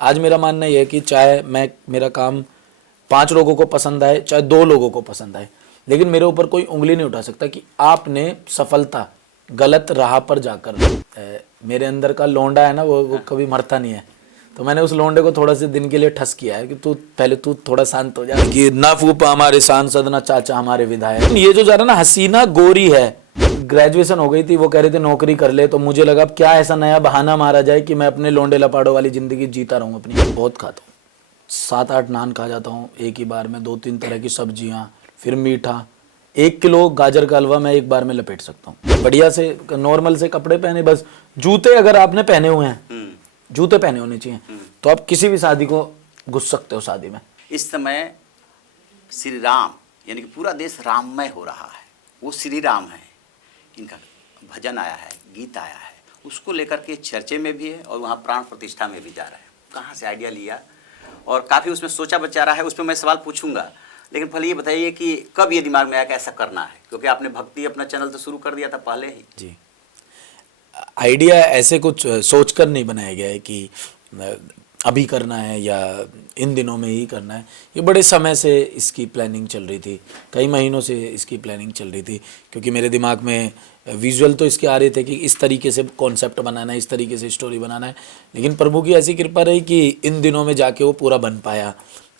आज मेरा मानना यह है कि चाहे मेरा काम 5 लोगों को पसंद आए, चाहे 2 लोगों को पसंद आए, लेकिन मेरे ऊपर कोई उंगली नहीं उठा सकता कि आपने सफलता गलत राह पर जाकर मेरे अंदर का लोंडा है ना, वो कभी मरता नहीं है। तो मैंने उस लोंडे को थोड़ा से दिन के लिए ठस किया है कि तू थोड़ा शांत हो जा, कि ना फूफा हमारे सांसद, ना चाचा हमारे विधायक। ये जो जा रहा ना, हसीना गोरी है, ग्रेजुएशन हो गई थी, वो कह रहे थे नौकरी कर ले, तो मुझे लगा अब क्या ऐसा नया बहाना मारा जाए कि मैं अपने लोंडे लपाड़ों वाली जिंदगी जीता रहूं अपनी। बहुत खाता हूँ, 7-8 नान खा जाता हूँ एक ही बार में, 2-3 तरह की सब्जियां, फिर मीठा। 1 किलो गाजर का हलवा मैं एक बार में लपेट सकता हूँ। बढ़िया से नॉर्मल से कपड़े पहने, बस जूते अगर आपने पहने हुए हैं, जूते पहने होने चाहिए, तो आप किसी भी शादी को घुस सकते हो शादी में। इस समय श्री राम यानी कि पूरा देश राममय हो रहा है, वो श्री राम है, इनका भजन आया है, गीत आया है, उसको लेकर के चर्चे में भी है और वहाँ प्राण प्रतिष्ठा में भी जा रहा है। कहाँ से आइडिया लिया और काफ़ी उसमें सोचा बचा रहा है, उस पर मैं सवाल पूछूंगा, लेकिन पहले ये बताइए कि कब ये दिमाग में आया कि ऐसा करना है, क्योंकि आपने भक्ति अपना चैनल तो शुरू कर दिया था पहले ही। जी, आइडिया ऐसे कुछ सोचकर नहीं बनाया गया है कि अभी करना है या इन दिनों में ही करना है। ये बड़े समय से इसकी प्लानिंग चल रही थी, कई महीनों से इसकी प्लानिंग चल रही थी, क्योंकि मेरे दिमाग में विजुअल तो इसके आ रहे थे कि इस तरीके से कॉन्सेप्ट बनाना है, इस तरीके से स्टोरी बनाना है, लेकिन प्रभु की ऐसी कृपा रही कि इन दिनों में जाके वो पूरा बन पाया।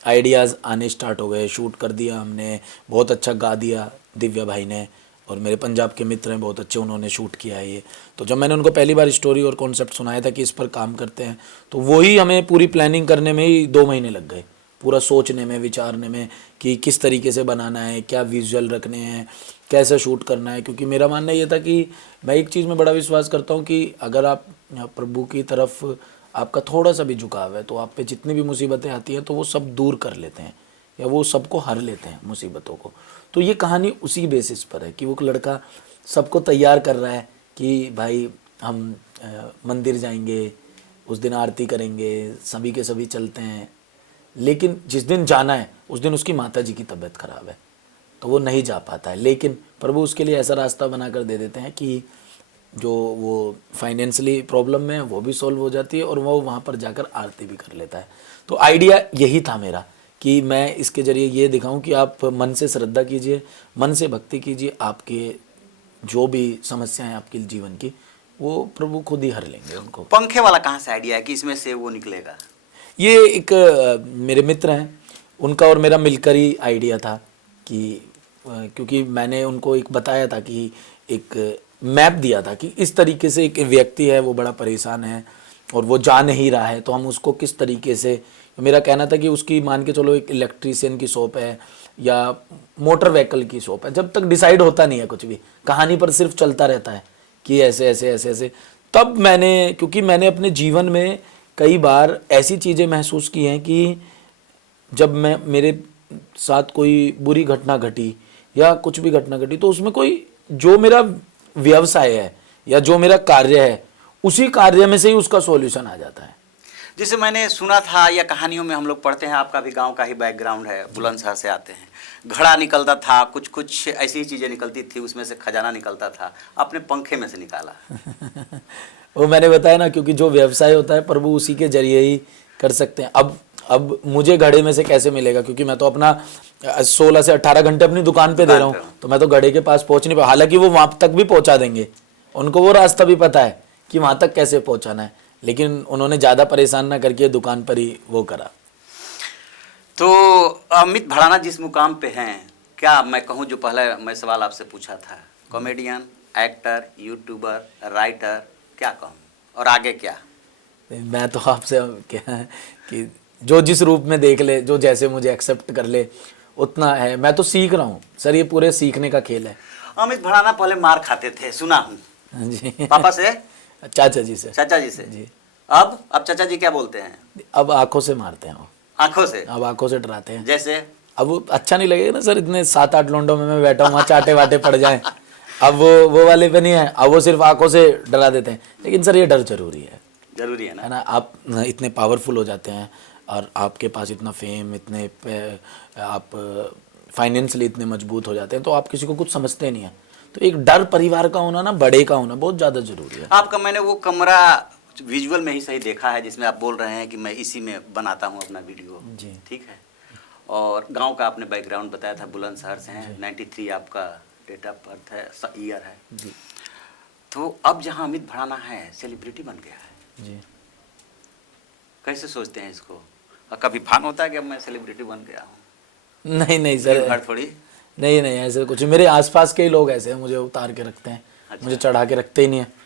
आइडियाज़ आने स्टार्ट हो गए, शूट कर दिया हमने, बहुत अच्छा गा दिया दिव्या भाई ने, और मेरे पंजाब के मित्र हैं बहुत अच्छे, उन्होंने शूट किया है ये। तो जब मैंने उनको पहली बार स्टोरी और कॉन्सेप्ट सुनाया था कि इस पर काम करते हैं, तो वही हमें पूरी प्लानिंग करने में ही 2 महीने लग गए, पूरा सोचने में, विचारने में कि किस तरीके से बनाना है, क्या विजुअल रखने हैं, कैसे शूट करना है। क्योंकि मेरा मानना ये था कि मैं एक चीज़ में बड़ा विश्वास करता हूँ कि अगर आप प्रभु की तरफ आपका थोड़ा सा भी झुकाव है, तो आप पे जितनी भी मुसीबतें आती हैं तो वो सब दूर कर लेते हैं, या वो सबको हर लेते हैं मुसीबतों को। तो ये कहानी उसी बेसिस पर है कि वो लड़का सबको तैयार कर रहा है कि भाई हम मंदिर जाएंगे, उस दिन आरती करेंगे, सभी के सभी चलते हैं, लेकिन जिस दिन जाना है उस दिन उसकी माता जी की तबीयत खराब है, तो वो नहीं जा पाता है। लेकिन प्रभु उसके लिए ऐसा रास्ता बना कर दे देते हैं कि जो वो फाइनेंशियली प्रॉब्लम में है वो भी सॉल्व हो जाती है और वो वहाँ पर जाकर आरती भी कर लेता है। तो आइडिया यही था मेरा कि मैं इसके ज़रिए ये दिखाऊं कि आप मन से श्रद्धा कीजिए, मन से भक्ति कीजिए, आपके जो भी समस्याएं हैं आपके जीवन की, वो प्रभु खुद ही हर लेंगे उनको। पंखे वाला कहाँ से आइडिया है कि इसमें से वो निकलेगा? ये एक मेरे मित्र हैं, उनका और मेरा मिलकर ही आइडिया था कि क्योंकि मैंने उनको एक बताया था कि एक मैप दिया था कि इस तरीके से एक व्यक्ति है, वो बड़ा परेशान है और वो जा नहीं रहा है, तो हम उसको किस तरीके से, मेरा कहना था कि उसकी मान के चलो एक इलेक्ट्रीशियन की शॉप है या मोटर व्हीकल की शॉप है, जब तक डिसाइड होता नहीं है कुछ भी, कहानी पर सिर्फ चलता रहता है कि ऐसे ऐसे ऐसे ऐसे। तब मैंने, क्योंकि मैंने अपने जीवन में कई बार ऐसी चीज़ें महसूस की हैं कि जब मेरे साथ कोई बुरी घटना घटी या कुछ भी घटना घटी, तो उसमें कोई जो मेरा व्यवसाय है या जो मेरा कार्य है, उसी कार्य में से ही उसका सॉल्यूशन आ जाता है। जिसे मैंने सुना था या कहानियों में हम लोग पढ़ते हैं, आपका भी गांव का ही बैकग्राउंड है, बुलंदशहर से आते हैं, घड़ा निकलता था, कुछ कुछ ऐसी ही चीज़ें निकलती थी, उसमें से खजाना निकलता था, आपने पंखे में से निकाला। वो मैंने बताया ना, क्योंकि जो व्यवसाय होता है प्रभु उसी के जरिए ही कर सकते हैं। अब मुझे घड़े में से कैसे मिलेगा, क्योंकि मैं तो अपना 16 से 18 घंटे अपनी दुकान पे दे रहा हूँ, तो मैं तो घड़े के पास पहुँच नहीं पा। हालांकि वो वहाँ तक भी पहुँचा देंगे, उनको वो रास्ता भी पता है कि वहाँ तक कैसे पहुँचाना है, लेकिन उन्होंने ज़्यादा परेशान ना करके दुकान पर ही वो करा। तो अमित भड़ाना जिस मुकाम पे हैं, क्या मैं कहूँ जो पहले मैं सवाल आपसे पूछा था, कॉमेडियन, एक्टर, यूट्यूबर, राइटर, क्या कहूँ और आगे क्या? मैं तो आपसे क्या है कि जो जिस रूप में देख ले, जो जैसे मुझे एक्सेप्ट कर ले, उतना है। मैं तो सीख रहा हूँ सर, ये पूरे सीखने का खेल है। अमित भड़ाना पहले मार खाते थे, सुना हूँ। जी। पापा से? चाचा जी से। चाचा जी से जी। अब चाचा जी क्या बोलते हैं? अब आंखों से मारते हैं वो। आंखों से? अब आंखों से डराते हैं। जैसे? अब वो अच्छा नहीं लगेगा ना सर, इतने 7-8 लोंडों में मैं बैठा हूँ, वहाँ चाटे वाटे पड़ जाए। अब वो वाले पे नहीं है, अब वो सिर्फ आंखों से डरा देते हैं। लेकिन सर ये डर जरूरी है, जरूरी है ना? आप इतने पावरफुल हो जाते हैं और आपके पास इतना फेम, इतने आप फाइनेंशियली इतने मजबूत हो जाते हैं, तो आप किसी को कुछ समझते नहीं है। तो एक डर परिवार का होना ना, बड़े का होना बहुत ज़्यादा जरूरी है। आपका मैंने वो कमरा विजुअल में ही सही देखा है, जिसमें आप बोल रहे हैं कि मैं इसी में बनाता हूँ अपना वीडियो। जी। ठीक है। और गांव का आपने बैकग्राउंड बताया था, बुलंदशहर से हैं, 93 आपका डेट ऑफ बर्थ है, ईयर है। जी तो अब जहाँ अमित भड़ाना है सेलिब्रिटी बन गया है, जी। कैसे सोचते हैं इसको? और कभी भान होता है कि अब मैं सेलिब्रिटी बन गया हूँ? नहीं नहीं भीड़ सर, भाड़ थोड़ी? नहीं नहीं ऐसे कुछ, मेरे आसपास के ही लोग ऐसे हैं, मुझे उतार के रखते हैं। अच्छा। मुझे चढ़ा के रखते ही नहीं है।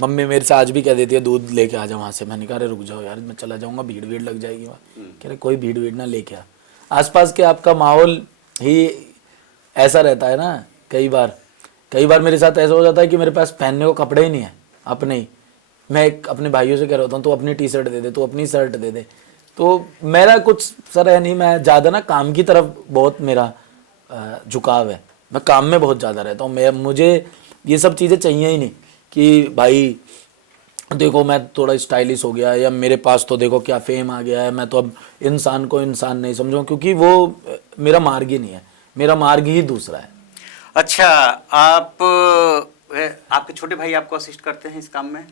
मम्मी मेरे से आज भी कह देती है दूध लेके आ जाओ वहाँ से। मैंने कहा अरे रुक जाओ यार, मैं चला जाऊँगा, भीड़ भीड़ लग जाएगी वहाँ। कह रहे कोई भीड़ भीड़ ना लेके आ। आसपास के आपका माहौल ही ऐसा रहता है ना। कई बार मेरे साथ ऐसा हो जाता है कि मेरे पास पहनने को कपड़े ही नहीं है अपने ही। मैं एक अपने भाइयों से कह रहा होता हूँ, तो अपनी टी शर्ट दे दे, तो अपनी शर्ट दे दे। तो मेरा कुछ सर है नहीं, मैं ज़्यादा ना काम की तरफ बहुत मेरा झुकाव है। मैं काम में बहुत ज़्यादा रहता हूँ। मुझे ये सब चीज़ें चाहिए ही नहीं कि भाई देखो मैं थोड़ा स्टाइलिश हो गया, या मेरे पास तो देखो क्या फेम आ गया है, मैं तो अब इंसान को इंसान नहीं समझूं, क्योंकि वो मेरा मार्ग ही नहीं है। मेरा मार्ग ही दूसरा है। अच्छा, आपके छोटे भाई आपको असिस्ट करते हैं इस काम में?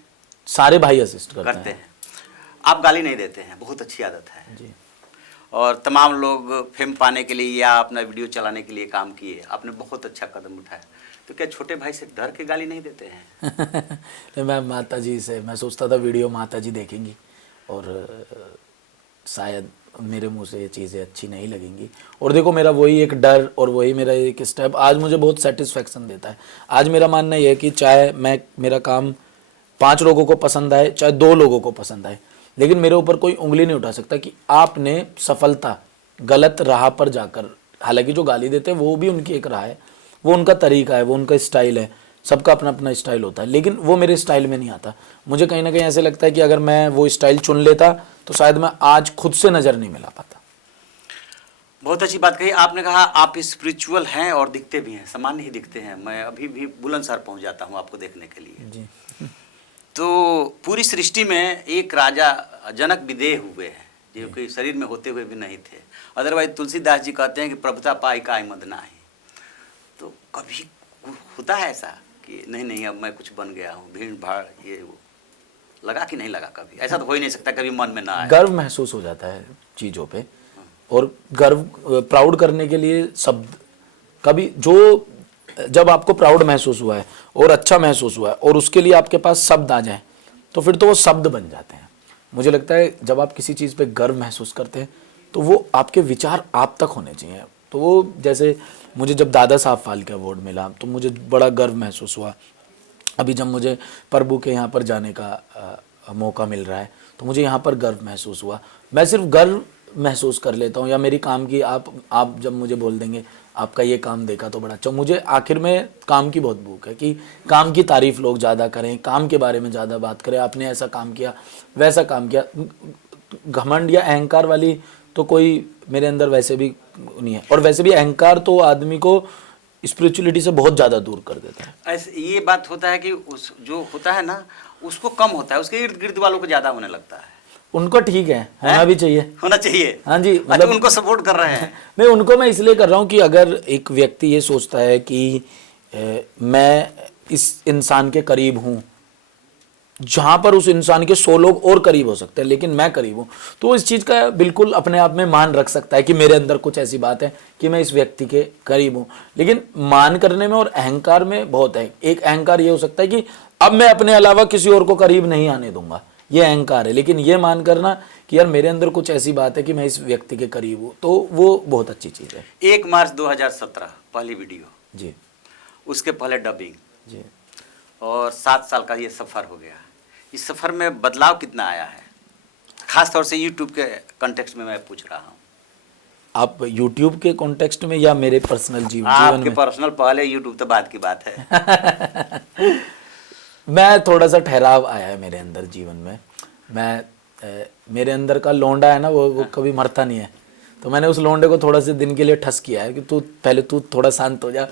सारे भाई असिस्ट करते हैं। आप गाली नहीं देते हैं, बहुत अच्छी आदत है जी। और तमाम लोग फेम पाने के लिए या अपना वीडियो चलाने के लिए काम किए, आपने बहुत अच्छा कदम उठाया। तो क्या छोटे भाई से डर के गाली नहीं देते हैं? तो मैं माता जी से, मैं सोचता था वीडियो माता जी देखेंगी और शायद मेरे मुंह से ये चीज़ें अच्छी नहीं लगेंगी। और देखो मेरा वही एक डर और वही मेरा एक स्टेप आज मुझे बहुत सेटिस्फेक्शन देता है। आज मेरा मानना ये है कि चाहे मेरा काम 5 लोगों को पसंद आए, चाहे 2 लोगों को पसंद आए, लेकिन मेरे ऊपर कोई उंगली नहीं उठा सकता कि आपने सफलता गलत राह पर जाकर, हालांकि जो गाली देते हैं वो भी उनकी एक राह है, वो उनका तरीका है, वो उनका स्टाइल है, सबका अपना अपना स्टाइल होता है, लेकिन वो मेरे स्टाइल में नहीं आता। मुझे कहीं ना कहीं ऐसे लगता है कि अगर मैं वो स्टाइल चुन लेता तो शायद मैं आज खुद से नज़र नहीं मिला पाता। बहुत अच्छी बात कही आपने। कहा आप स्पिरिचुअल हैं और दिखते भी हैं, सामान्य ही दिखते हैं। मैं अभी भी बुलंदशहर पहुंच जाता हूं आपको देखने के लिए। जी। तो पूरी सृष्टि में एक राजा जनक विदेह हुए हैं, जो कि शरीर में होते हुए भी नहीं थे। अदरवाइज तुलसीदास जी कहते हैं कि प्रभुता पाई काय मद नाही। तो कभी होता है ऐसा कि नहीं अब मैं कुछ बन गया हूँ, भीड़ भाड़ ये वो, लगा कि नहीं लगा? कभी ऐसा तो हो ही नहीं सकता कभी मन में ना आए। गर्व महसूस हो जाता है चीज़ों पे, और गर्व प्राउड करने के लिए शब्द कभी जो, जब आपको प्राउड महसूस हुआ है और अच्छा महसूस हुआ है और उसके लिए आपके पास शब्द आ जाए तो फिर तो वो शब्द बन जाते हैं। मुझे लगता है जब आप किसी चीज़ पे गर्व महसूस करते हैं तो वो आपके विचार आप तक होने चाहिए। तो वो जैसे मुझे जब दादा साहब फाल्के अवार्ड मिला तो मुझे बड़ा गर्व महसूस हुआ। अभी जब मुझे प्रभु के यहाँ पर जाने का मौका मिल रहा है तो मुझे यहाँ पर गर्व महसूस हुआ। मैं सिर्फ गर्व महसूस कर लेता हूँ, या मेरी काम की आप जब मुझे बोल देंगे आपका ये काम देखा तो बड़ा अच्छा। मुझे आखिर में काम की बहुत भूख है कि काम की तारीफ लोग ज़्यादा करें, काम के बारे में ज़्यादा बात करें, आपने ऐसा काम किया वैसा काम किया। घमंड या अहंकार वाली तो कोई मेरे अंदर वैसे भी नहीं है, और वैसे भी अहंकार तो आदमी को स्पिरिचुअलिटी से बहुत ज़्यादा दूर कर देता है। ऐसे ये बात होता है कि उस जो होता है ना उसको कम होता है, उसके इर्द गिर्द वालों को ज़्यादा होने लगता है। उनको ठीक है, होना भी चाहिए, होना चाहिए। हाँ जी, मतलब उनको सपोर्ट कर रहे हैं। मैं इसलिए कर रहा हूँ कि अगर एक व्यक्ति ये सोचता है कि मैं इस इंसान के करीब हूँ, जहाँ पर उस इंसान के 100 लोग और करीब हो सकते हैं लेकिन मैं करीब हूँ, तो इस चीज़ का बिल्कुल अपने आप में मान रख सकता है कि मेरे अंदर कुछ ऐसी बात है कि मैं इस व्यक्ति के करीब हूँ। लेकिन मान करने में और अहंकार में बहुत है। एक अहंकार ये हो सकता है कि अब मैं अपने अलावा किसी और को करीब नहीं आने दूंगा, ये अहंकार है। लेकिन ये मान करना कि यार मेरे अंदर कुछ ऐसी बात है कि मैं इस व्यक्ति के करीब हूँ, तो वो बहुत अच्छी चीज़ है। 1 मार्च 2017 पहली वीडियो जी, उसके पहले डबिंग जी, और 7 साल का ये सफ़र हो गया। इस सफ़र में बदलाव कितना आया है? खास तौर से यूट्यूब के कॉन्टेक्स्ट में मैं पूछ रहा हूँ। आप यूट्यूब के कॉन्टेक्स्ट में या मेरे पर्सनल जीवन आपके में? पर्सनल पहले, यूट्यूब तो बाद की बात है। मैं थोड़ा सा ठहराव आया है मेरे अंदर जीवन में। मेरे अंदर का लोंडा है ना, वो कभी मरता नहीं है। तो मैंने उस लोंडे को थोड़ा से दिन के लिए ठस किया है कि तू थोड़ा शांत हो जा,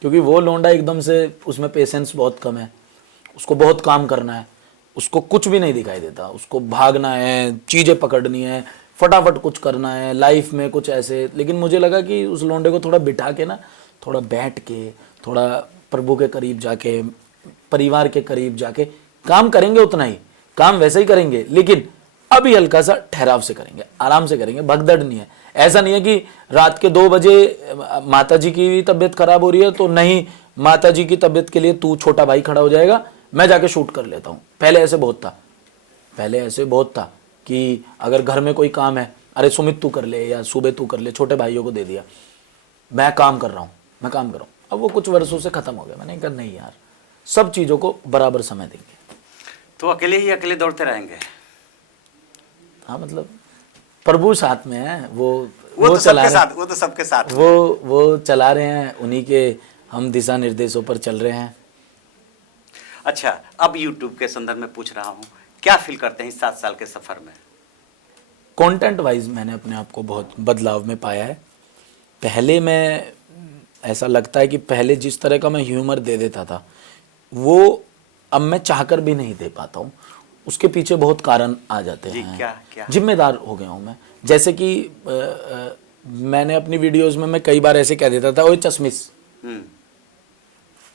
क्योंकि वो लोंडा एकदम से, उसमें पेशेंस बहुत कम है, उसको बहुत काम करना है, उसको कुछ भी नहीं दिखाई देता, उसको भागना है, चीज़ें पकड़नी है, फटाफट कुछ करना है लाइफ में कुछ ऐसे। लेकिन मुझे लगा कि उस लोंडे को थोड़ा बिठा के ना, थोड़ा बैठ के, थोड़ा प्रभु के करीब जाके, परिवार के करीब जाके काम करेंगे उतना ही, काम वैसे ही करेंगे, लेकिन अभी हल्का सा ठहराव से करेंगे, आराम से करेंगे, भगदड़ नहीं है। ऐसा नहीं है कि रात के 2 बजे माता जी की तबीयत खराब हो रही है तो नहीं, माता जी की तबीयत के लिए तू छोटा भाई खड़ा हो जाएगा, मैं जाके शूट कर लेता हूँ। पहले ऐसे बहुत था कि अगर घर में कोई काम है, अरे सुमित तू कर ले या सुबह तू कर ले, छोटे भाइयों को दे दिया, मैं काम कर रहा हूँ। अब वो कुछ वर्षों से खत्म हो गया। मैंने कहा नहीं यार, सब चीज़ों को बराबर समय देंगे। तो अकेले दौड़ते रहेंगे? हाँ, मतलब प्रभु साथ में है, वो तो चला सबके रहे, साथ, वो तो सबके साथ वो चला रहे हैं, उन्हीं के हम दिशा निर्देशों पर चल रहे हैं। अच्छा, अब YouTube के संदर्भ में पूछ रहा हूँ, क्या फील करते हैं इस 7 साल के सफर में? कंटेंट वाइज मैंने अपने आप को बहुत बदलाव में पाया है। पहले मैं, ऐसा लगता है कि पहले जिस तरह का मैं ह्यूमर दे देता था, वो अब मैं चाहकर भी नहीं दे पाता हूँ। उसके पीछे बहुत कारण आ जाते हैं। क्या? जिम्मेदार हो गया हूँ मैं। जैसे कि मैंने अपनी वीडियोस में मैं कई बार ऐसे कह देता था, ओए चश्मिश,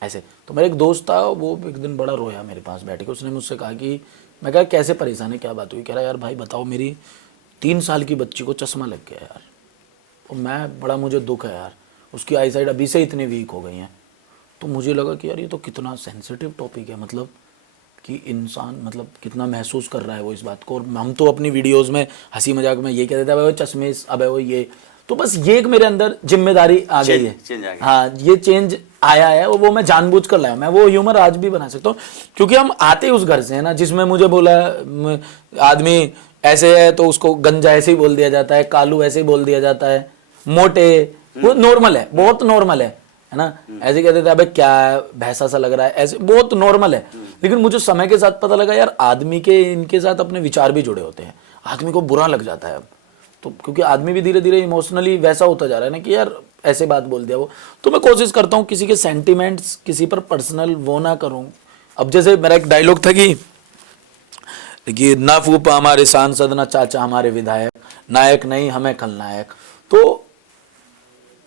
ऐसे। तो मेरा एक दोस्त था, वो एक दिन बड़ा रोया मेरे पास बैठ के। उसने मुझसे कहा कि, मैं कहा कैसे परेशान है, क्या बात हुई? कह रहा यार भाई बताओ, मेरी 3 साल की बच्ची को चश्मा लग गया यार, और मैं बड़ा, मुझे दुख है यार, उसकी आई साइड अभी से इतनी वीक हो गई हैं। तो मुझे लगा कि यार ये तो कितना सेंसिटिव टॉपिक है, मतलब कि इंसान मतलब कितना महसूस कर रहा है वो इस बात को। और हम तो अपनी वीडियोस में हंसी मजाक में ये कह देते हैं वो चश्मे, अब वो ये। तो बस ये एक मेरे अंदर जिम्मेदारी आ गई है। हाँ, ये चेंज आया है, और वो मैं जानबूझ कर लाया। मैं वो ह्यूमर आज भी बना सकता हूँ, क्योंकि हम आते उस घर से है ना जिसमें मुझे बोला आदमी ऐसे है तो उसको गंजा ऐसे ही बोल दिया जाता है, कालू ऐसे ही बोल दिया जाता है, मोटे, वो नॉर्मल है, बहुत नॉर्मल है ना। ऐसे कहते थे अबे क्या भैंसा सा लग रहा है, ऐसे बहुत नॉर्मल है। लेकिन मुझे समय के साथ पता लगा यार, आदमी के इनके साथ अपने विचार भी जुड़े होते हैं। आदमी को बुरा लग जाता है अब तो, क्योंकि आदमी भी धीरे धीरे इमोशनली वैसा होता जा रहा है ना कि यार ऐसे बात बोल दिया वो। तो मैं कोशिश करता हूँ किसी के सेंटिमेंट्स, किसी पर पर्सनल वो ना करूँ। अब जैसे मेरा एक डायलॉग था कि ना फूफा हमारे सांसद, ना चाचा हमारे विधायक, नायक नहीं हमें खलनायक। तो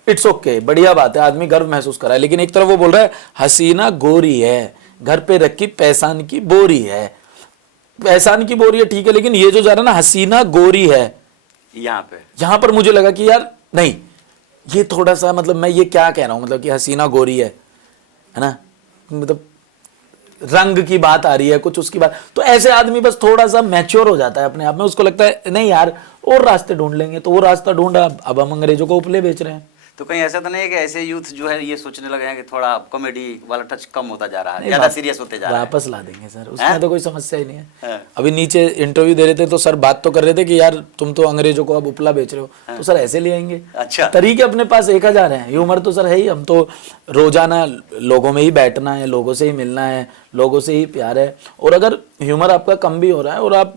इट्स ओके, बढ़िया बात है, आदमी गर्व महसूस कर रहा है। लेकिन एक तरफ वो बोल रहा है हसीना गोरी है, घर पे रखी पैसान की बोरी है। पैसान की बोरी है ठीक है, लेकिन ये जो जा रहा है ना हसीना गोरी है, यहाँ पर मुझे लगा कि यार नहीं, ये थोड़ा सा मतलब मैं ये क्या कह रहा हूं, मतलब कि हसीना गोरी है ना, मतलब रंग की बात आ रही है कुछ उसकी बात। तो ऐसे आदमी बस थोड़ा सा मैच्योर हो जाता है अपने आप में, उसको लगता है नहीं यार और रास्ते ढूंढ लेंगे। तो वो रास्ता ढूंढा, अब हम अंग्रेजों को उपले बेच रहे हैं। तो कहीं ऐसा तो नहीं है कि ऐसे यूथ जो है ये सोचने लगे हैं कि थोड़ा कॉमेडी वाला टच कम होता जा रहा है, ज्यादा सीरियस होते जा रहा है? वापस ला देंगे सर, उसमें तो कोई समस्या ही नहीं है। अभी नीचे इंटरव्यू दे रहे थे तो सर बात तो कर रहे थे कि यार तुम तो अंग्रेजों को अब उपला बेच रहे हो। तो सर ऐसे ले आएंगे। अच्छा, तरीके अपने पास 1000 हैं। ह्यूमर तो सर है ही, हम तो रोजाना लोगों में ही बैठना है, लोगों से ही मिलना है, लोगों से ही प्यार है। और अगर ह्यूमर आपका कम भी हो रहा है और आप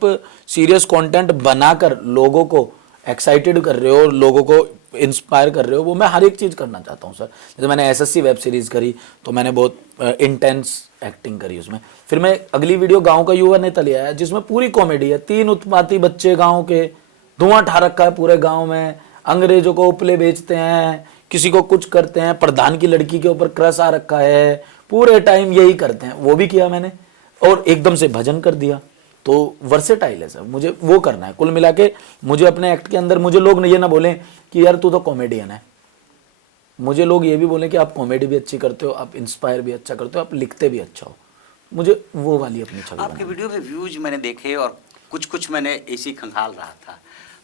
सीरियस कंटेंट बनाकर लोगों को एक्साइटेड कर रहे हो, लोगों को इंस्पायर कर रहे हो, वो मैं हर एक चीज़ करना चाहता हूँ सर। जैसे मैंने एसएससी वेब सीरीज़ करी तो मैंने बहुत इंटेंस एक्टिंग करी उसमें। फिर मैं अगली वीडियो गांव का युवा नेता ले आया जिसमें पूरी कॉमेडी है। 3 उत्पाती बच्चे गांव के, धुआं ठा रखा है पूरे गांव में, अंग्रेजों को उपले बेचते हैं, किसी को कुछ करते हैं, प्रधान की लड़की के ऊपर क्रश आ रखा है, पूरे टाइम यही करते हैं। वो भी किया मैंने, और एकदम से भजन कर दिया। तो वर्सेटाइल है सर, मुझे वो करना है। कुल मिला के मुझे अपने एक्ट के अंदर, मुझे लोग ये ना बोलें कि यार तू तो कॉमेडियन है, मुझे लोग ये भी बोलें कि आप कॉमेडी भी अच्छी करते हो, आप इंस्पायर भी अच्छा करते हो, आप लिखते भी अच्छा हो। मुझे वो वाली अपनी छवि। आपके वीडियो पे व्यूज मैंने देखे और कुछ मैंने ऐसी खंगाल रहा था।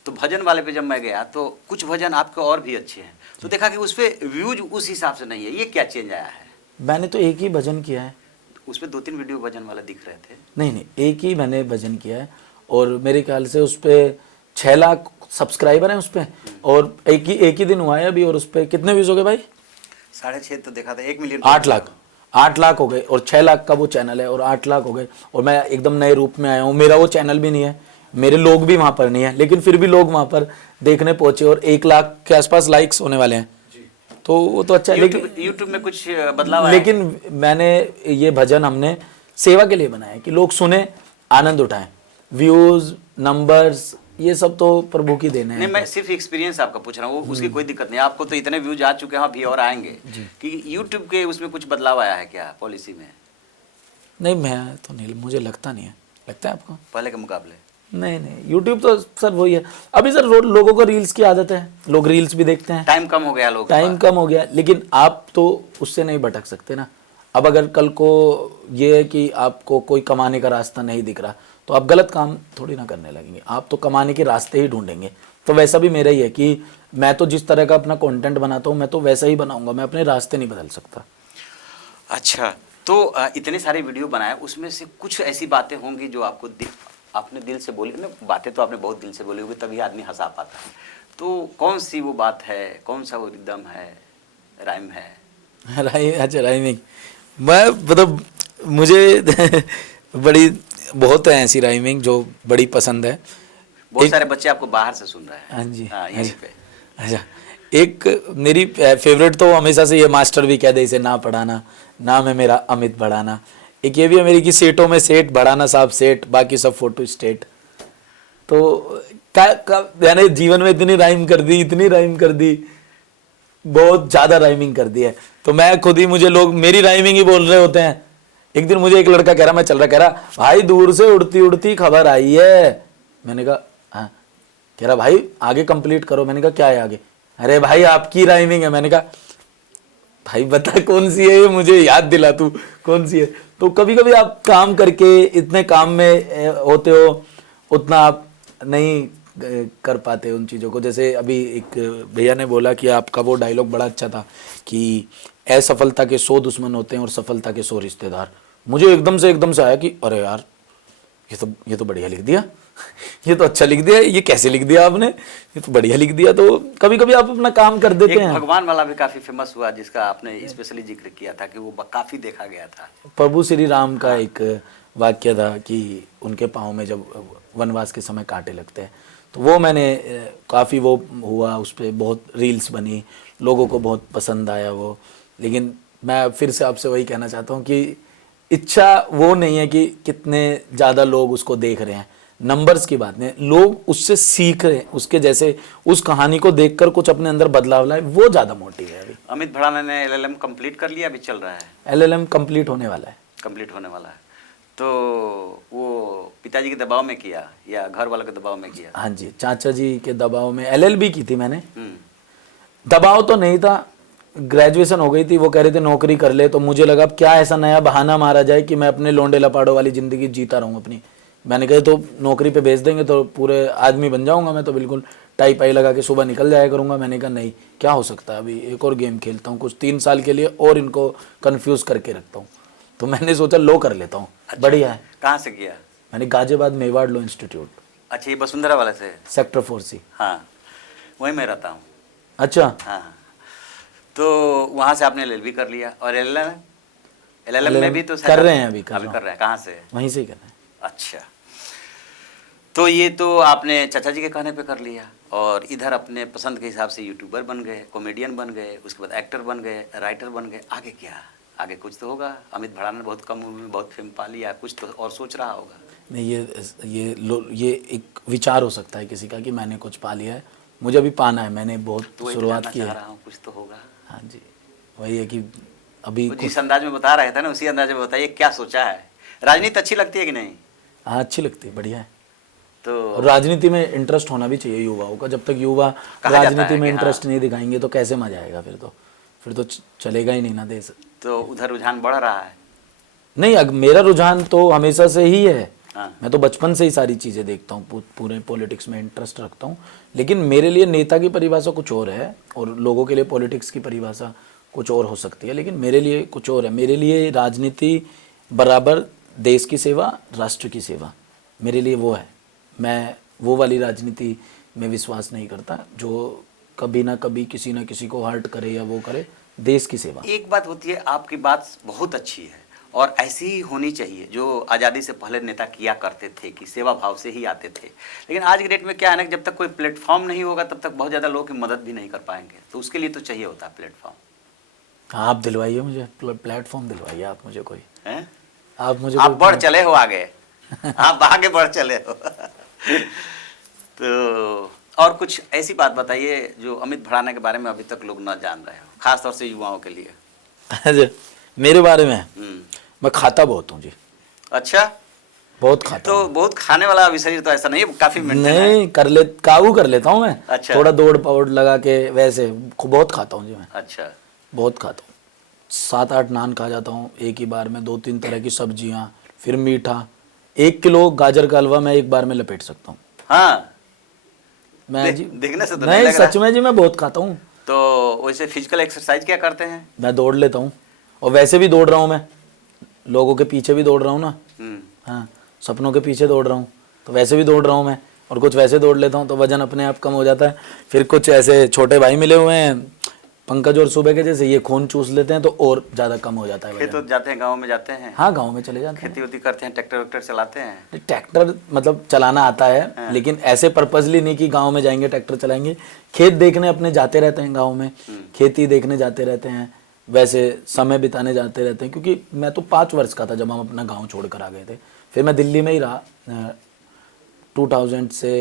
तो भजन वाले पे जब मैं गया तो कुछ भजन आपके और भी अच्छे हैं, तो देखा कि उस पर व्यूज उस हिसाब से नहीं है। ये क्या चेंज आया है? मैंने तो एक ही भजन किया है, उस पर 2-3 वीडियो भजन वाला दिख रहे थे। नहीं, एक ही मैंने भजन किया है, और मेरे ख्याल से उस पर 6 लाख सब्सक्राइबर हैं उस पर, और एक ही दिन हुआ है अभी। और उस पर कितने व्यूज हो गए भाई? 6.5 तो देखा था, 1 मिलियन। 8 लाख हो गए, और 6 लाख का वो चैनल है, और 8 लाख हो गए। और मैं एकदम नए रूप में आया हूँ, मेरा वो चैनल भी नहीं है, मेरे लोग भी वहाँ पर नहीं है, लेकिन फिर भी लोग वहाँ पर देखने पहुंचे, और 1 लाख के आसपास लाइक्स होने वाले हैं। तो वो तो अच्छा है। लेकिन यूट्यूब में कुछ बदलाव आया? लेकिन मैंने ये भजन हमने सेवा के लिए बनाया कि लोग सुने, आनंद उठाएं। व्यूज, नंबर्स, ये सब तो प्रभु की देन है। नहीं, मैं सिर्फ एक्सपीरियंस आपका पूछ रहा हूँ, उसकी कोई दिक्कत नहीं। आपको तो इतने व्यूज आ चुके हैं, अभी और आएंगे। कि यूट्यूब के उसमें कुछ बदलाव आया है क्या पॉलिसी में? नहीं, मैं तो नहीं, मुझे लगता नहीं है। लगता है आपको? पहले के मुकाबले? नहीं नहीं, यूट्यूब तो सर वही है अभी सर। लोगों को रील्स की आदत है, लोग रील्स भी देखते हैं। टाइम कम हो गया लोग, टाइम कम हो गया, लेकिन आप तो उससे नहीं भटक सकते ना। अब अगर कल को ये है कि आपको कोई कमाने का रास्ता नहीं दिख रहा, तो आप गलत काम थोड़ी ना करने लगेंगे, आप तो कमाने के रास्ते ही ढूंढेंगे। तो वैसा भी मेरा ही है कि मैं तो जिस तरह का अपना कंटेंट बनाता हूँ, मैं तो वैसा ही बनाऊंगा, मैं अपने रास्ते नहीं बदल सकता। अच्छा, तो इतने सारे वीडियो बनाए, उसमें से कुछ ऐसी बातें होंगी जो आपको आपने दिल से बोली ना। बातें तो आपने बहुत दिल से बोली होगी, तभी आदमी हंसा पाता है। तो कौन सी वो बात है, कौन सा वो रिदम है, राइम है? अच्छा राइमिंग, मैं मतलब मुझे बड़ी बहुत है ऐसी राइमिंग जो बड़ी पसंद है। बहुत सारे बच्चे आपको बाहर से सुन रहे हैं। हाँ जी, यहीं पे। अच्छा, एक मेरी फेवरेट तो हमेशा से ये मास्टर भी कह दे इसे ना पढ़ाना, नाम है मेरा अमित बढ़ाना। एक ये भी है मेरी कि सेठों में सेठ, बढ़ाना साहब सेठ, बाकी सब फोटो स्टेट। तो मैंने जीवन में इतनी राइम कर दी, इतनी राइम कर दी, बहुत ज़्यादा राइमिंग कर दी है। तो मैं खुद ही, मुझे लोग मेरी राइमिंग ही बोल रहे होते हैं। एक दिन मुझे एक लड़का कह रहा, मैं चल रहा, कह रहा भाई दूर से उड़ती उड़ती खबर आई है। मैंने कहा हाँ। कह रहा भाई आगे कंप्लीट करो। मैंने कहा क्या है आगे? अरे भाई आपकी राइमिंग है। मैंने कहा भाई बता कौन सी है ये, मुझे याद दिला तू कौन सी है। तो कभी कभी आप काम करके इतने काम में होते हो, उतना आप नहीं कर पाते उन चीज़ों को। जैसे अभी एक भैया ने बोला कि आपका वो डायलॉग बड़ा अच्छा था कि असफलता के 100 दुश्मन होते हैं और सफलता के 100 रिश्तेदार। मुझे एकदम से आया कि अरे यार ये तो बढ़िया लिख दिया ये तो अच्छा लिख दिया, ये कैसे लिख दिया आपने, ये तो बढ़िया लिख दिया। तो कभी कभी आप अपना काम कर देते एक हैं। भगवान वाला भी काफी फेमस हुआ, जिसका आपने स्पेशली जिक्र किया था कि वो काफी देखा गया था। प्रभु श्री राम का एक वाक्य था कि उनके पाँव में जब वनवास के समय कांटे लगते हैं, तो वो मैंने काफ़ी वो हुआ, उस पर बहुत रील्स बनी, लोगों को बहुत पसंद आया वो। लेकिन मैं फिर से आपसे वही कहना चाहता हूँ कि इच्छा वो नहीं है कि कितने ज़्यादा लोग उसको देख रहे हैं, नंबर्स की बात नहीं, लोग उससे सीख रहे हैं, उसके जैसे उस कहानी को देखकर कुछ अपने अंदर बदलाव लाए, वो ज़्यादा मोटिव है। अभी अमित भड़ाना ने LLM कंप्लीट कर लिया, अभी चल रहा है? LLM कंप्लीट होने वाला है। कंप्लीट होने वाला है। तो वो पिताजी के दबाव में किया या घर वालों के दबाव में किया? हाँ जी, चाचा जी के दबाव में। LLB की थी मैंने, हम्म। दबाव तो नहीं था, ग्रेजुएशन हो गई थी, वो कह रहे थे नौकरी कर ले, तो मुझे लगा अब क्या ऐसा नया बहाना मारा जाए कि मैं अपने लोंडे लपाड़ों वाली ज़िंदगी जीता रहूँ अपनी। मैंने कहा तो नौकरी पे भेज देंगे तो पूरे आदमी बन जाऊंगा मैं, तो बिल्कुल टाई पाई लगा के सुबह निकल जाया करूंगा। मैंने कहा नहीं, क्या हो सकता है, अभी एक और गेम खेलता हूँ कुछ 3 साल के लिए और इनको कन्फ्यूज़ करके रखता हूँ। तो मैंने सोचा लो कर लेता हूँ। अच्छा, बढ़िया है। कहाँ से किया? मैंने गाजियाबाद मेवाड़ लॉ इंस्टीट्यूट। अच्छा, ये वसुंधरा वाले से? Sector 4C। हाँ, वहीं मैं रहता हूँ। अच्छा, हाँ, तो वहाँ से आपने LLB कर लिया, और LLM में भी तो कर रहे हैं, अभी कर रहे हैं। कहाँ से? वहीं से ही कर रहे हैं। अच्छा, तो ये तो आपने चाचा जी के कहने पे कर लिया, और इधर अपने पसंद के हिसाब से यूट्यूबर बन गए, कॉमेडियन बन गए, उसके बाद एक्टर बन गए, राइटर बन गए। आगे क्या? आगे कुछ तो होगा। अमित भड़ाना ने बहुत कम उम्र में बहुत फेम पा लिया, कुछ तो और सोच रहा होगा। नहीं, ये एक विचार हो सकता है किसी का कि मैंने कुछ पा लिया है, मुझे अभी पाना है, मैंने बहुत तो शुरुआत की चाह है। रहा हूँ, कुछ तो होगा। हाँ जी, वही है कि अभी जिस अंदाज में बता रहे थे ना, उसी अंदाज में बताइए क्या सोचा है। राजनीति अच्छी लगती है कि नहीं? हाँ अच्छी लगती है, बढ़िया है। तो और राजनीति में इंटरेस्ट होना भी चाहिए युवाओं का। जब तक युवा कहा जाता राजनीति है में कि इंटरेस्ट हाँ। नहीं दिखाएंगे तो कैसे मजा आएगा फिर तो चलेगा ही नहीं ना देश। तो उधर रुझान बढ़ रहा है? नहीं, मेरा रुझान तो हमेशा से ही है। हाँ। मैं तो बचपन से ही सारी चीज़ें देखता हूँ, पूरे पॉलिटिक्स में इंटरेस्ट रखता हूँ। लेकिन मेरे लिए नेता की परिभाषा कुछ और है और लोगों के लिए पॉलिटिक्स की परिभाषा कुछ और हो सकती है, लेकिन मेरे लिए कुछ और है। मेरे लिए राजनीति बराबर देश की सेवा, राष्ट्र की सेवा, मेरे लिए वो है। मैं वो वाली राजनीति में विश्वास नहीं करता जो कभी ना कभी किसी ना किसी को हर्ट करे या वो करे। देश की सेवा। एक बात होती है, आपकी बात बहुत अच्छी है और ऐसी ही होनी चाहिए जो आज़ादी से पहले नेता किया करते थे कि सेवा भाव से ही आते थे। लेकिन आज की डेट में क्या है ना, जब तक कोई प्लेटफॉर्म नहीं होगा तब तक बहुत ज़्यादा लोगों की मदद भी नहीं कर पाएंगे। तो उसके लिए तो चाहिए होता है प्लेटफॉर्म। आप दिलवाइए मुझे प्लेटफॉर्म, दिलवाइए आप मुझे कोई। हैं? आप मुझे आप कोई बढ़ चले हो आगे आप आगे बढ़ चले हो तो और कुछ ऐसी बात बताइए जो अमित भड़ाना के बारे में अभी तक लोग न जान रहे हो, खास तौर से युवाओं के लिए। अच्छा, मेरे बारे में मैं खाता बहुत हूँ जी। अच्छा, बहुत खाता तो बहुत खाने वाला अभी शरीर तो ऐसा नहीं है, काफी मेंटेन है। नहीं काबू कर लेता हूँ मैं। अच्छा। थोड़ा दौड़ पौड़ लगा के वैसे बहुत खाता हूँ जी मैं, अच्छा। बहुत खाता हूँ। 7-8 नान खा जाता हूँ एक ही बार में, 2-3 तरह की सब्जियाँ, फिर मीठा। 1 किलो गाजर का हलवा मैं एक बार में लपेट सकता हूँ हाँ, मैं जी। देखने से तो नहीं नहीं लग रहा। सच में जी, मैं बहुत खाता हूँ। तो वैसे फिजिकल एक्सरसाइज क्या करते हैं? मैं दौड़ लेता हूँ, और वैसे भी दौड़ रहा हूँ मैं, लोगों के पीछे भी दौड़ रहा हूँ ना। हाँ, सपनों के पीछे दौड़ रहा हूँ, तो वैसे भी दौड़ रहा हूँ मैं, और कुछ वैसे दौड़ लेता हूँ तो वजन अपने आप कम हो जाता है। फिर कुछ ऐसे छोटे भाई मिले हुए हैं पंकज और सुबह के जैसे, ये खून चूस लेते हैं तो और ज़्यादा कम हो जाता है खेत वजन। जाते हैं, गाँव में जाते हैं? हाँ, गाँव में चले जाते हैं। खेती वेती करते हैं, ट्रैक्टर वैक्टर चलाते हैं? ट्रैक्टर मतलब चलाना आता है, हाँ। लेकिन ऐसे पर्पजली नहीं कि गांव में जाएंगे ट्रैक्टर चलाएंगे। खेत देखने अपने जाते रहते हैं गांव में, खेती देखने जाते रहते हैं, वैसे समय बिताने जाते रहते हैं। क्योंकि मैं तो 5 वर्ष का था जब हम अपना गांव छोड़ कर आ गए थे। फिर मैं दिल्ली में ही रहा 2000 से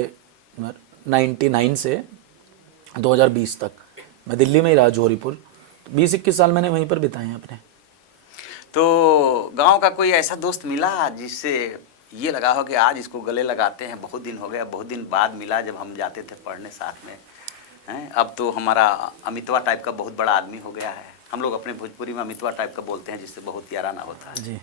99 से 2020 तक मैं दिल्ली में ही रहा, जौहरीपुर। 20-21 साल मैंने वहीं पर बिताए हैं अपने। तो गांव का कोई ऐसा दोस्त मिला जिससे ये लगा हो कि आज इसको गले लगाते हैं, बहुत दिन हो गया, बहुत दिन बाद मिला जब हम जाते थे पढ़ने साथ में, हैं? अब तो हमारा अमितवा टाइप का बहुत बड़ा आदमी हो गया है। हम लोग अपने भोजपुरी में अमितवा टाइप का बोलते हैं, जिससे बहुत याराना होता है जी।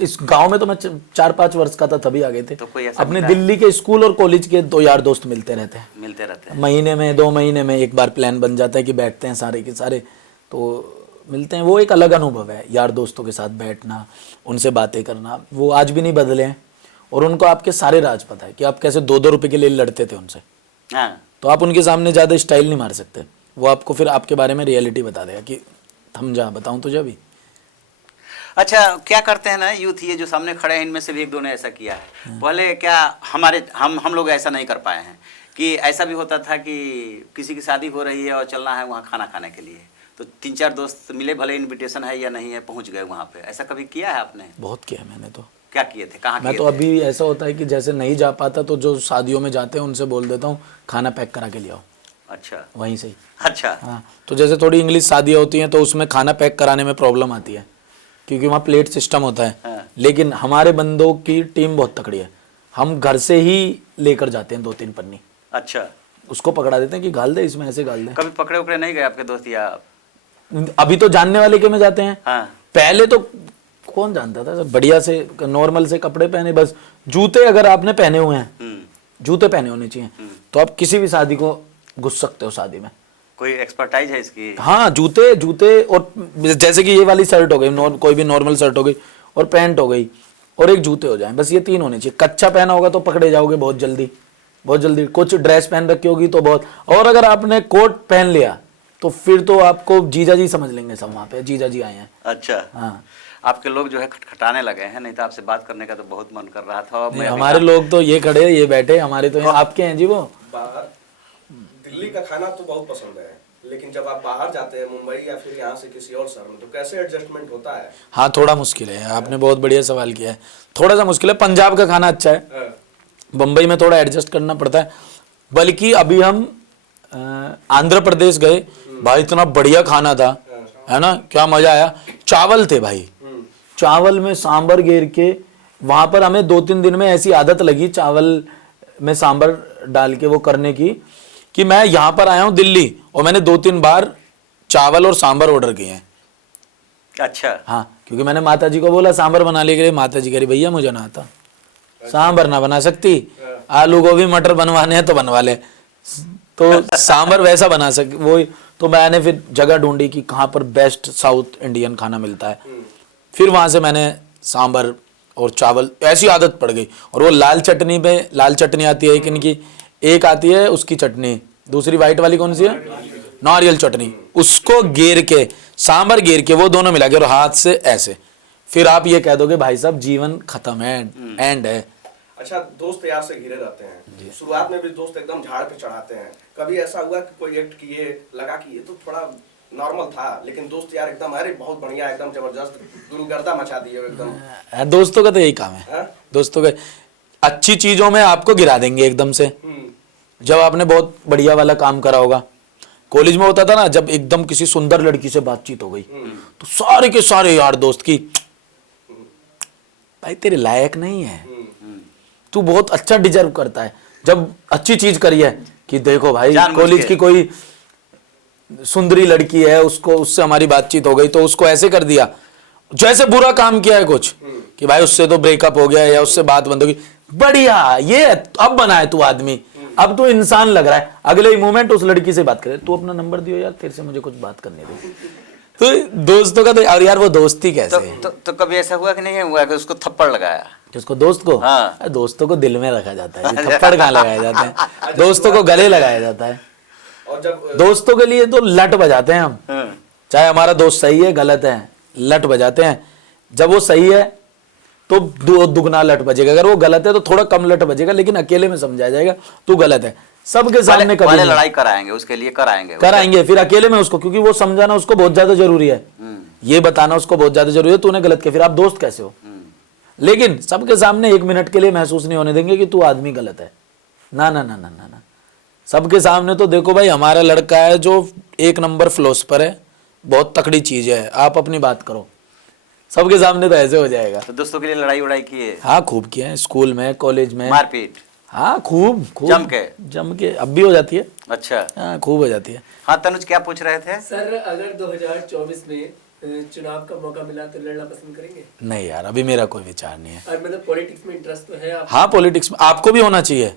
इस गांव में तो मैं 4-5 वर्ष का था तभी आ गए थे। तो कोई ऐसा अपने मिला? दिल्ली के स्कूल और कॉलेज के 2 यार दोस्त मिलते रहते हैं। महीने में 2 महीने में एक बार प्लान बन जाता है कि बैठते हैं सारे के सारे, तो मिलते हैं। वो एक अलग अनुभव है, यार दोस्तों के साथ बैठना, उनसे बातें करना। वो आज भी नहीं बदले हैं, और उनको आपके सारे राज पता है कि आप कैसे 2-2 रुपए के लिए लड़ते थे उनसे। हाँ। तो आप उनके सामने ज़्यादा स्टाइल नहीं मार सकते। वो आपको फिर आपके बारे में रियलिटी बता देगा कि हम जा बताऊँ तुझे अभी। अच्छा, क्या करते हैं ना यूथ, ये जो सामने खड़े हैं इनमें से भी 1-2 ने ऐसा किया है। पहले क्या हम लोग ऐसा नहीं कर पाए हैं कि ऐसा भी होता था कि किसी की शादी हो रही है और चलना है वहाँ खाना खाने के लिए, तो 3-4 दोस्त मिले, भले इनविटेशन है या नहीं है, पहुँच गए वहाँ पे। ऐसा कभी किया है आपने? बहुत किया है मैंने तो। क्या किए थे, कहाँ मैं किए तो थे? अभी ऐसा होता है कि जैसे नहीं जा पाता तो जो शादियों में जाते हैं उनसे बोल देता हूँ खाना पैक करा के ले आओ। अच्छा, वहीं से ही। अच्छा। हाँ, तो जैसे थोड़ी इंग्लिश शादियाँ होती हैं तो उसमें खाना पैक कराने में प्रॉब्लम आती है, क्योंकि वहाँ प्लेट सिस्टम होता है। हाँ। लेकिन हमारे बंदों की टीम बहुत तकड़ी है, हम घर से ही लेकर जाते हैं 2-3 पन्नी, अच्छा, उसको पकड़ा देते हैं कि गाल दे इसमें, ऐसे गाल दे। कभी पकड़े उकड़े नहीं गए आपके दोस्त या? अभी तो जानने वाले के में जाते हैं। हाँ। पहले तो कौन जानता था, बढ़िया से नॉर्मल से कपड़े पहने, बस जूते अगर आपने पहने हुए हैं, जूते पहने होने चाहिए, तो आप किसी भी शादी को घुस सकते हो शादी में। कोई एक्सपर्टाइज है इसकी? हाँ, जूते और जैसे कि ये वाली शर्ट हो गई, कोई भी नॉर्मल शर्ट हो गई, और पैंट हो गई, और एक जूते हो जाए, बस ये 3 होने चाहिए। कच्चा पहना होगा तो पकड़े जाओगे बहुत जल्दी, बहुत जल्दी। कुछ ड्रेस पहन रखी होगी तो बहुत, और अगर आपने कोट पहन लिया तो फिर तो आपको जीजा जी समझ लेंगे सब, वहाँ पे जीजा जी आए हैं। अच्छा। हाँ, आपके लोग जो है खटखटाने लगे हैं, नहीं तो आपसे बात करने का तो बहुत मन कर रहा था। नहीं, हमारे लोग तो ये खड़े ये बैठे, हमारे तो आपके हैं जी। वो बाहर दिल्ली का खाना तो बहुत पसंद है, लेकिन जब आप बाहर जाते हैं मुंबई या फिर यहाँ से किसी और शहर में, तो कैसे एडजस्टमेंट होता है? हाँ, थोड़ा मुश्किल है। आपने बहुत बढ़िया सवाल किया है। थोड़ा सा मुश्किल है। पंजाब का खाना अच्छा है, बम्बई में थोड़ा एडजस्ट करना पड़ता है। बल्कि अभी हम आंध्र प्रदेश गए, भाई इतना बढ़िया खाना था, है ना, क्या मजा आया। चावल थे भाई, चावल में सांबर घेर के, वहां पर हमें 2-3 दिन में ऐसी आदत लगी चावल में सांबर डाल के वो करने की, कि मैं यहाँ पर आया हूँ दिल्ली और मैंने 2-3 बार चावल और सांबर ऑर्डर किए हैं। अच्छा। हाँ, क्योंकि मैंने माता जी को बोला सांबर बनाने के लिए, माता जी कह रही भैया मुझे ना आता, सांबर ना बना सकती, आलू गोभी मटर बनवाने हैं तो बनवा ले, तो सांबर वैसा बना सक वो। तो मैंने फिर जगह ढूंढी कि कहाँ पर बेस्ट साउथ इंडियन खाना मिलता है। फिर वहाँ से मैंने सांबर और चावल, ऐसी आदत पड़ गई। और वो लाल चटनी पे, लाल चटनी आती है एक इनकी, एक आती है उसकी चटनी, दूसरी वाइट वाली कौन सी है, नारियल चटनी, उसको घेर के, सांबर घेर के, वो दोनों मिला के और हाथ से ऐसे, फिर आप ये कह दोगे भाई साहब जीवन खत्म है, एंड है। अच्छा, दोस्त यार से घिरे रहते हैं, शुरुआत में भी दोस्त एकदम झाड़ पे चढ़ाते हैं। कभी ऐसा हुआ कि कोई एक्ट किए, लगा कि ये तो थोड़ा नॉर्मल था, लेकिन दोस्त यार एकदम अरे बहुत बढ़िया, एकदम जबरदस्त, गुरुगर्दा मचा दिए एकदम? दोस्तों का तो यही काम है। दोस्तों के अच्छी चीजों में आपको गिरा देंगे एकदम से। जब आपने बहुत बढ़िया वाला काम करा होगा, कॉलेज में होता था ना, जब एकदम किसी सुंदर लड़की से बातचीत हो गई तो सारे के सारे यार दोस्त की भाई तेरे लायक नहीं है, तू बहुत अच्छा डिजर्व करता है। जब अच्छी चीज करी है कि देखो भाई जानबूझ कॉलेज के। की कोई सुंदरी लड़की है, उसको उससे हमारी बातचीत हो गई तो उसको ऐसे कर दिया, जैसे बुरा काम किया है कुछ कि भाई उससे तो ब्रेकअप हो गया या उससे बात बंद हो गई, बढ़िया ये अब बना है तू आदमी, अब तू इंसान लग रहा है। अगले ही मोमेंट उस लड़की से बात करे, तू अपना नंबर दियो यार, तेरे से मुझे कुछ बात करने दे। तो दोस्तों का तो, और यार वो दोस्ती कैसे है तो कभी ऐसा हुआ कि नहीं हुआ कि उसको थप्पड़ लगाया? कि उसको दोस्त को, हाँ। अरे दोस्तों को दिल में रखा जाता है, ये थप्पड़ कहाँ लगाए जाते हैं, दोस्तों को गले लगाया जाता है। और जब दोस्तों के लिए तो लट बजाते हैं हम, हाँ। चाहे हमारा दोस्त सही है गलत है, लट बजाते हैं। जब वो सही है तो दुगना लट बजेगा, अगर वो गलत है तो थोड़ा कम लट बजेगा, लेकिन अकेले में समझाया जाएगा तू गलत है, सबके सामने कभी पहले नहीं। लड़ाई कराएंगे, उसके लिए कराएंगे। कराएंगे फिर अकेले में उसको, क्योंकि वो समझाना उसको बहुत ज्यादा जरूरी है, ये बताना उसको बहुत ज्यादा जरूरी है तूने गलत किया, फिर आप दोस्त कैसे हो। लेकिन सबके सामने 1 मिनट के लिए महसूस नहीं होने देंगे कि तू आदमी गलत है, ना ना ना ना ना ना। सबके सामने तो देखो भाई हमारा लड़का है जो 1 नंबर फिलोसफर है, बहुत तकड़ी चीज है, आप अपनी बात करो, सबके सामने तो ऐसे हो जाएगा। तो दोस्तों के लिए लड़ाई उड़ाई किए? हाँ खूब किया है, स्कूल में कॉलेज में, मारपीट? हाँ खूब खूब जम के अब भी हो जाती है। अच्छा। हाँ खूब हो जाती है। हाँ तनुज क्या पूछ रहे थे? सर अगर 2024 में चुनाव का मौका मिला तो लड़ना पसंद करेंगे? नहीं यार अभी मेरा कोई विचार नहीं है। और मतलब पॉलिटिक्स में इंटरेस्ट तो है आप? हाँ पॉलिटिक्स में आपको भी होना चाहिए,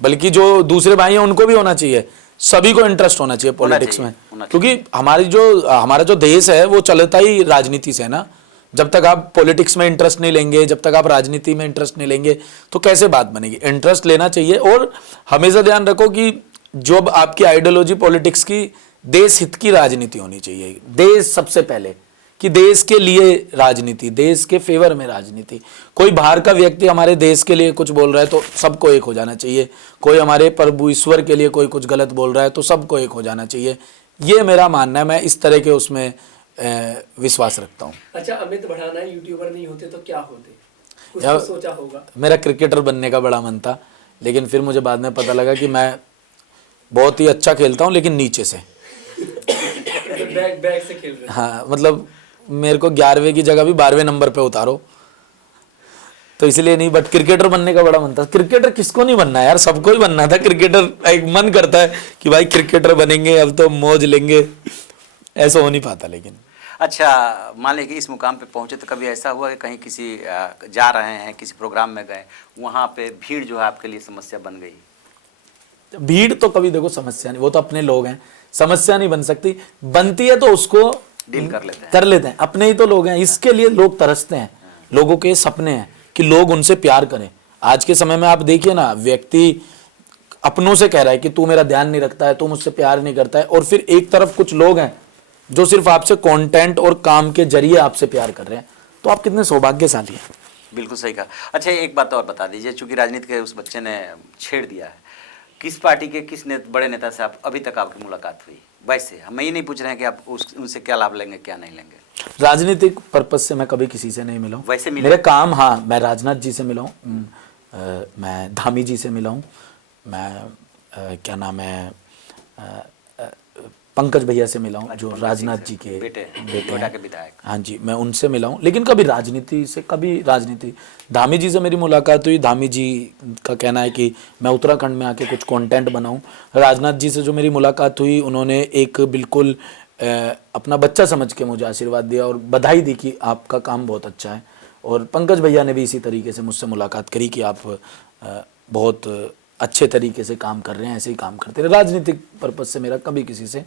बल्कि जो दूसरे भाई हैं उनको भी होना चाहिए, सभी को इंटरेस्ट होना चाहिए पॉलिटिक्स में, क्योंकि हमारा जो देश है वो चलता ही राजनीति से है ना। जब तक आप पॉलिटिक्स में इंटरेस्ट नहीं लेंगे, जब तक आप राजनीति में इंटरेस्ट नहीं लेंगे तो कैसे बात बनेगी। इंटरेस्ट लेना चाहिए, और हमेशा ध्यान रखो कि जो आपकी आइडियोलॉजी पॉलिटिक्स की, देश हित की राजनीति होनी चाहिए। देश सबसे पहले, कि देश के लिए राजनीति, देश के फेवर में राजनीति। कोई बाहर का व्यक्ति हमारे देश के लिए कुछ बोल रहा है तो सबको एक हो जाना चाहिए, कोई हमारे प्रभु ईश्वर के लिए कोई कुछ गलत बोल रहा है तो सबको एक हो जाना चाहिए, ये मेरा मानना है। मैं इस तरह के उसमें विश्वास रखता हूँ। अच्छा अमित भड़ाना यूट्यूबर नहीं होते तो क्या होते? कुछ यार, तो सोचा होगा। मेरा क्रिकेटर बनने का बड़ा मन था, लेकिन फिर मुझे बाद में पता लगा कि मैं बहुत ही अच्छा खेलता हूँ लेकिन नीचे से। बैग से खेल रहे। हाँ मतलब मेरे को 11वें की जगह भी 12वें नंबर पे उतारो, तो इसलिए नहीं, बट क्रिकेटर बनने का बड़ा मन था। क्रिकेटर किसको नहीं बनना यार, सबको ही बनना था क्रिकेटर। एक मन करता है कि भाई क्रिकेटर बनेंगे, अब तो मौज लेंगे, ऐसा हो नहीं पाता। लेकिन अच्छा मान लीजिए कि इस मुकाम पे पहुंचे तो कभी ऐसा हुआ कि कहीं किसी जा रहे हैं, किसी प्रोग्राम में गए, वहाँ पे भीड़ जो है आपके लिए समस्या बन गई? भीड़ तो कभी देखो समस्या नहीं, वो तो अपने लोग हैं, समस्या नहीं बन सकती। बनती है तो उसको डील कर लेते हैं। अपने ही तो लोग हैं, इसके लिए लोग तरसते हैं, लोगों के सपने हैं कि लोग उनसे प्यार करें। आज के समय में आप देखिए ना, व्यक्ति अपनों से कह रहा है कि तू मेरा ध्यान नहीं रखता है, तू मुझसे प्यार नहीं करता है, और फिर एक तरफ कुछ लोग हैं जो सिर्फ आपसे कंटेंट और काम के जरिए आपसे प्यार कर रहे हैं, तो आप कितने सौभाग्यशाली हैं। बिल्कुल सही कहा। अच्छा एक बात और बता दीजिए, चूंकि राजनीति के उस बच्चे ने छेड़ दिया है, किस पार्टी के किस बड़े नेता से आप अभी तक आपकी मुलाकात हुई? वैसे हम ये नहीं पूछ रहे हैं कि आप उनसे क्या लाभ लेंगे क्या नहीं लेंगे। राजनीतिक पर्पज से मैं कभी किसी से नहीं मिला हूं। वैसे मिले? मेरे काम, हाँ मैं राजनाथ जी से मिला हूँ, मैं धामी जी से मिला हूँ, मैं क्या नाम है पंकज भैया से मिला हूँ जो राजनाथ जी के बेटे के विधायक। हाँ जी, मैं उनसे मिला हूँ, लेकिन कभी राजनीति धामी जी से मेरी मुलाकात हुई। धामी जी का कहना है कि मैं उत्तराखंड में आके कुछ कंटेंट बनाऊँ। राजनाथ जी से जो मेरी मुलाकात हुई, उन्होंने एक बिल्कुल अपना बच्चा समझ के मुझे आशीर्वाद दिया और बधाई दी कि आपका काम बहुत अच्छा है। और पंकज भैया ने भी इसी तरीके से मुझसे मुलाकात करी कि आप बहुत अच्छे तरीके से काम कर रहे हैं, ऐसे ही काम करते रहे। राजनीतिक पर्पज से मेरा कभी किसी से